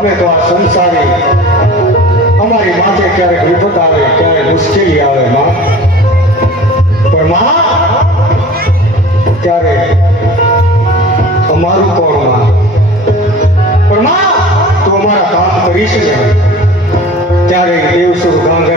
અમે તો આ સંસારી અમારી માથે ક્યારેક વિપત આવે, ક્યારેક મુશ્કેલી આવે માં. પણ માં, ત્યારે અમારું કોણમાં? પણ માં, તો અમારા કામ કરીશ ને ત્યારે દેવસુર ગાંગણે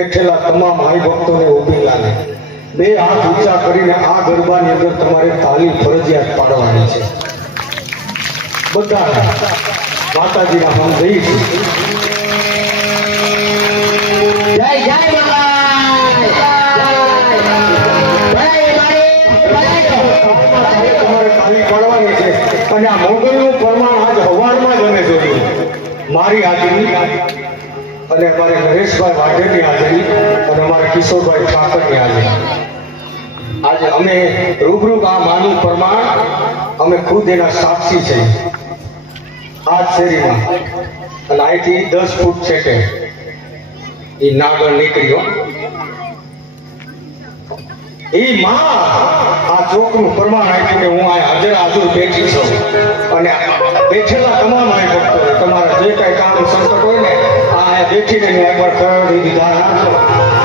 બેઠેલા તમામ ભાઈ ભક્તોને ઊભી લાગે. બે હાથ ઊંચા કરીને આ ગરબાની અંદર તમારે તાલી ફરજિયાત પાડવાની છે. બધા માતાજીના હમ છે નરેશભાઈ વાઢેરની હાજરી અને અમારા કિશોરભાઈ ઠાકરની હાજરી. આજે અમે રૂબરૂ આ માનું પ્રમાણ અમે ખુદ એના સાક્ષી છે. આ શેરીમાં. અને અહીંથી દસ ફૂટ છે કે એ નાગર નીકળ્યો. એ માં આ ચોકનું પ્રમાણ આપ્યું કે હું આ હાજર હાજર બેઠી છું. અને બેઠેલા તમામ આ ભક્તો તમારા જે કઈ કામ સંકટ હોય ને આ અહીંયા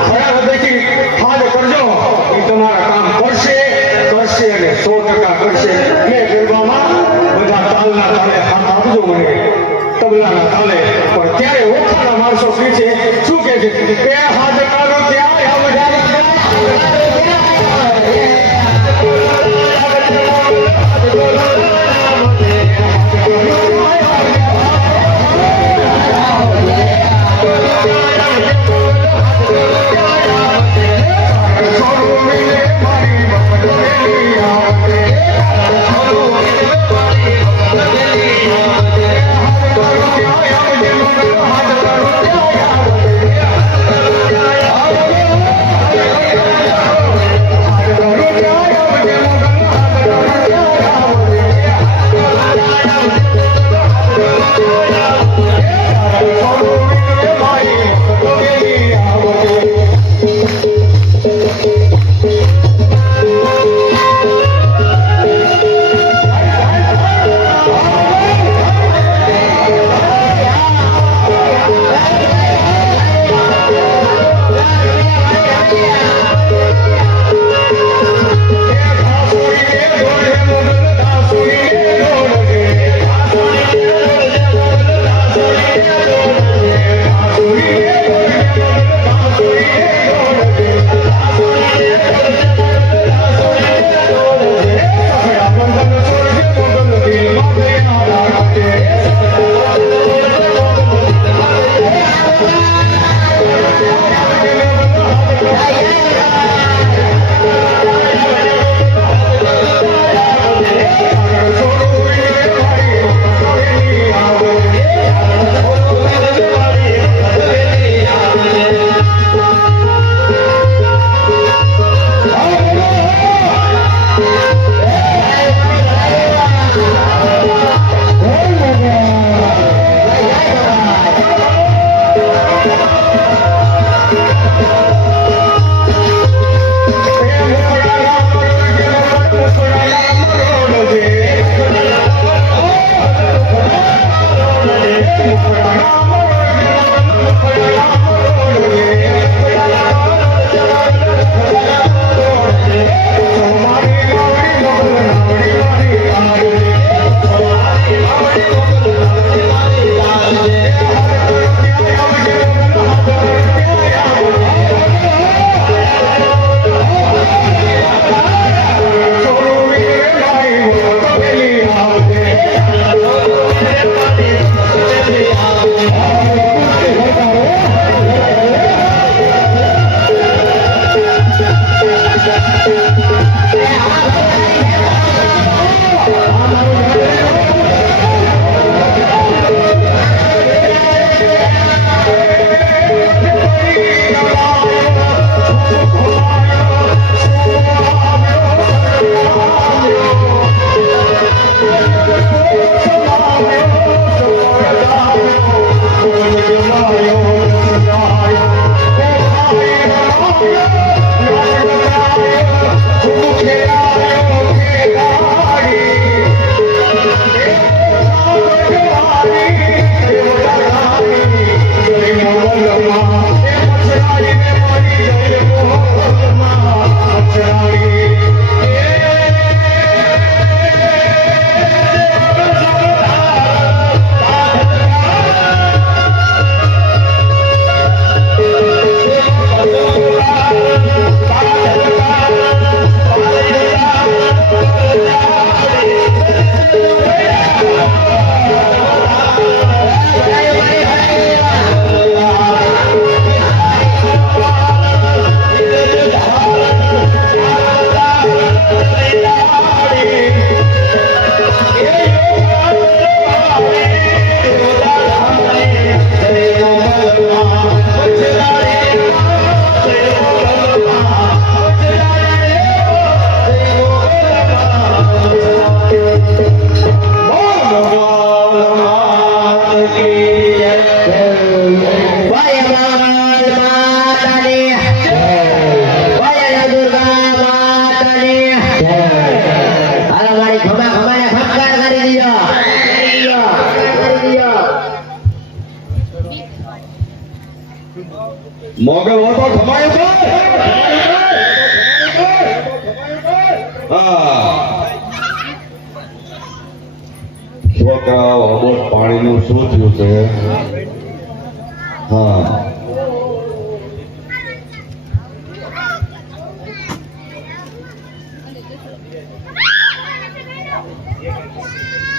હા?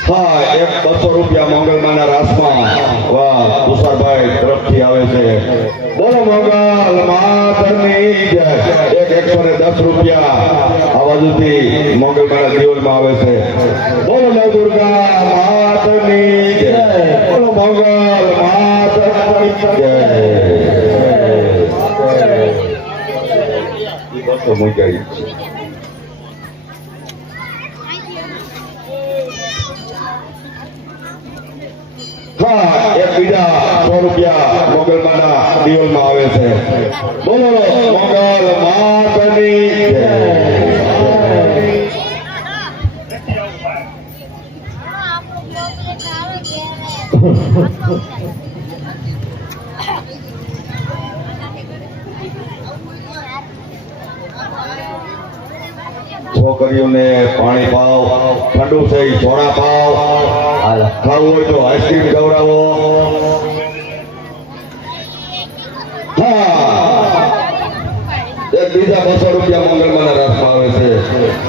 હા એક બસો રૂપિયા મંગલમાના રાસમાં વાહ તુષારભાઈ તરફથી આવે છે બોલો મંગલ માતરની જય એક એકસો ને દસ રૂપિયા આ મંગલમાના દિવલમાં આવે છે. બોલો નવ દુર્ગા માતની જય. બોલો મંગલ માતની જય. બસો મૂકાઈ હા એક બીજા સો રૂપિયા મોગલમાના દિયોલમાં આવે છે. બોલો મોગલ માતની. છોકરીઓને પાણી પાવ, ઠંડુ થઈ, સોડા પાવ. ખાવું હોય તો આઈસ્ક્રીમ ખવડાવો. એક બીજા બસો રૂપિયા મંગળમાના રાખવા આવે છે.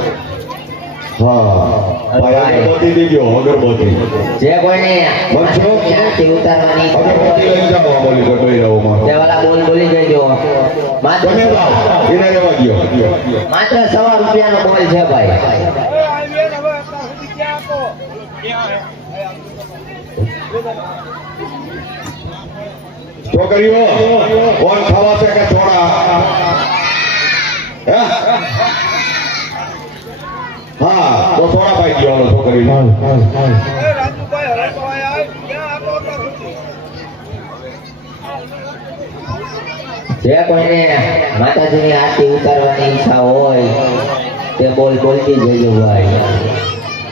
અગરબત્તી દીજો અગરબત્તી. જે કોઈને બનશો? ત્યાંથી ઉતારવાની અગરબત્તી લઈ જાઓ બોલી ગટોઈ રહો માં વાલા બોલ બોલી દેજો માત્ર બને લાવ એને દ્યો. માત્ર સવા રૂપિયાનો બોલ છે ભાઈ. છોકરીઓ કોણ ખાવા છે કે છોડા હે? હા તો થોડા પાઈ ગયો છોકરી જે કોઈને માતાજીની આરતી ઉતારવાની ઈચ્છા હોય તે બોલ બોલતી જજો ભાઈ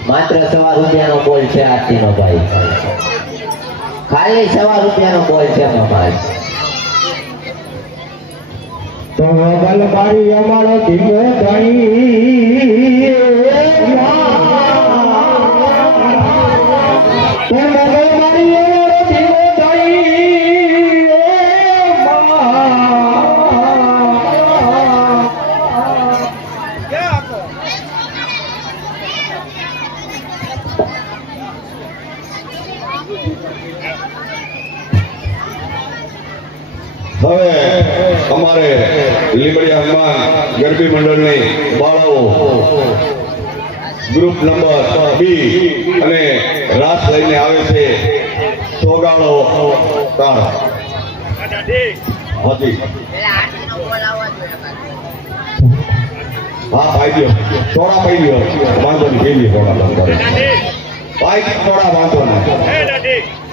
માત્ર સવા રૂપિયાનો બોલ છે આરતીનો ભાઈ. ખાલી સવા રૂપિયાનો બોલ છે મમાજ તો મારી અમારો ધીમે ધણી. હવે અમારે હનુમાન ગરબી મંડળની બાળાઓ ગ્રુપ નંબર બી અને રાસ લઈને આવે છે સોગાળો તાળ. હતી હા પાઈ દો થોડા પાઈ દો વાંધો નહીં કેવી થોડા પાઈ થોડા વાંધો નહીં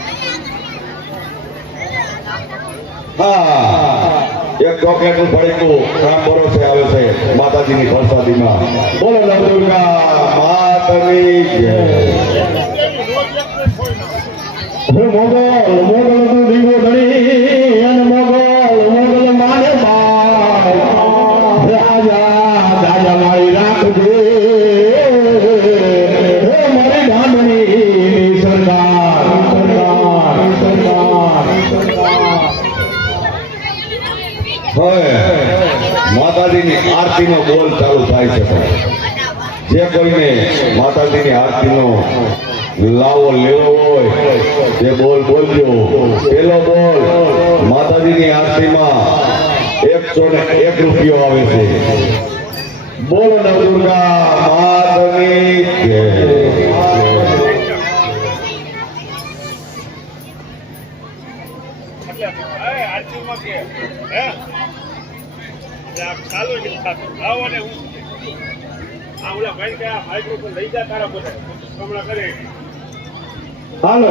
હા. એક ચોકલેટનું ભરેલું રામ ભરોસે આવે છે માતાજીની પ્રસાદીમાં બોલો નવદુર્ગા માતની જય. હે મોગલ મોગલ તું ધીમો ધણી લાવો લેવો હોય. જે બોલ બોલજો પેલો બોલ. માતાજીની આરતીમાં એકસો ને એક રૂપિયો આવે છે. બોલો નવદુર્ગા માતની જય. ચાલુ જ આવો ને હું આ ઓલા ભાઈ આ માઇક્રોફોન લઈ જા તારા બધા હમણાં કરે. હાલો.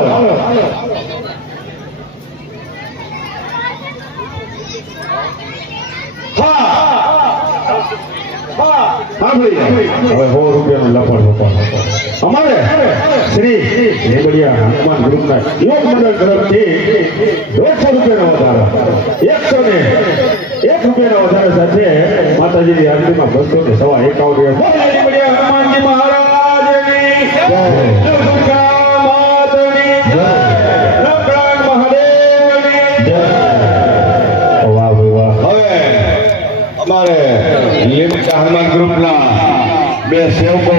હવે સો રૂપિયાનું લફડ લફડ અમારે? શ્રી રેબડિયા હનુમાન ગ્રુપના યોગ મંડળ તરફથી દોઢસો રૂપિયાનો વધારો. એકસો ને સાથે માતાજીની આરતીમાં બસો ને સવા એકાવન. પડ્યા હનુમાનજી મહારાજની. જય. લીમ ચાહના ગ્રુપના બે સેવકો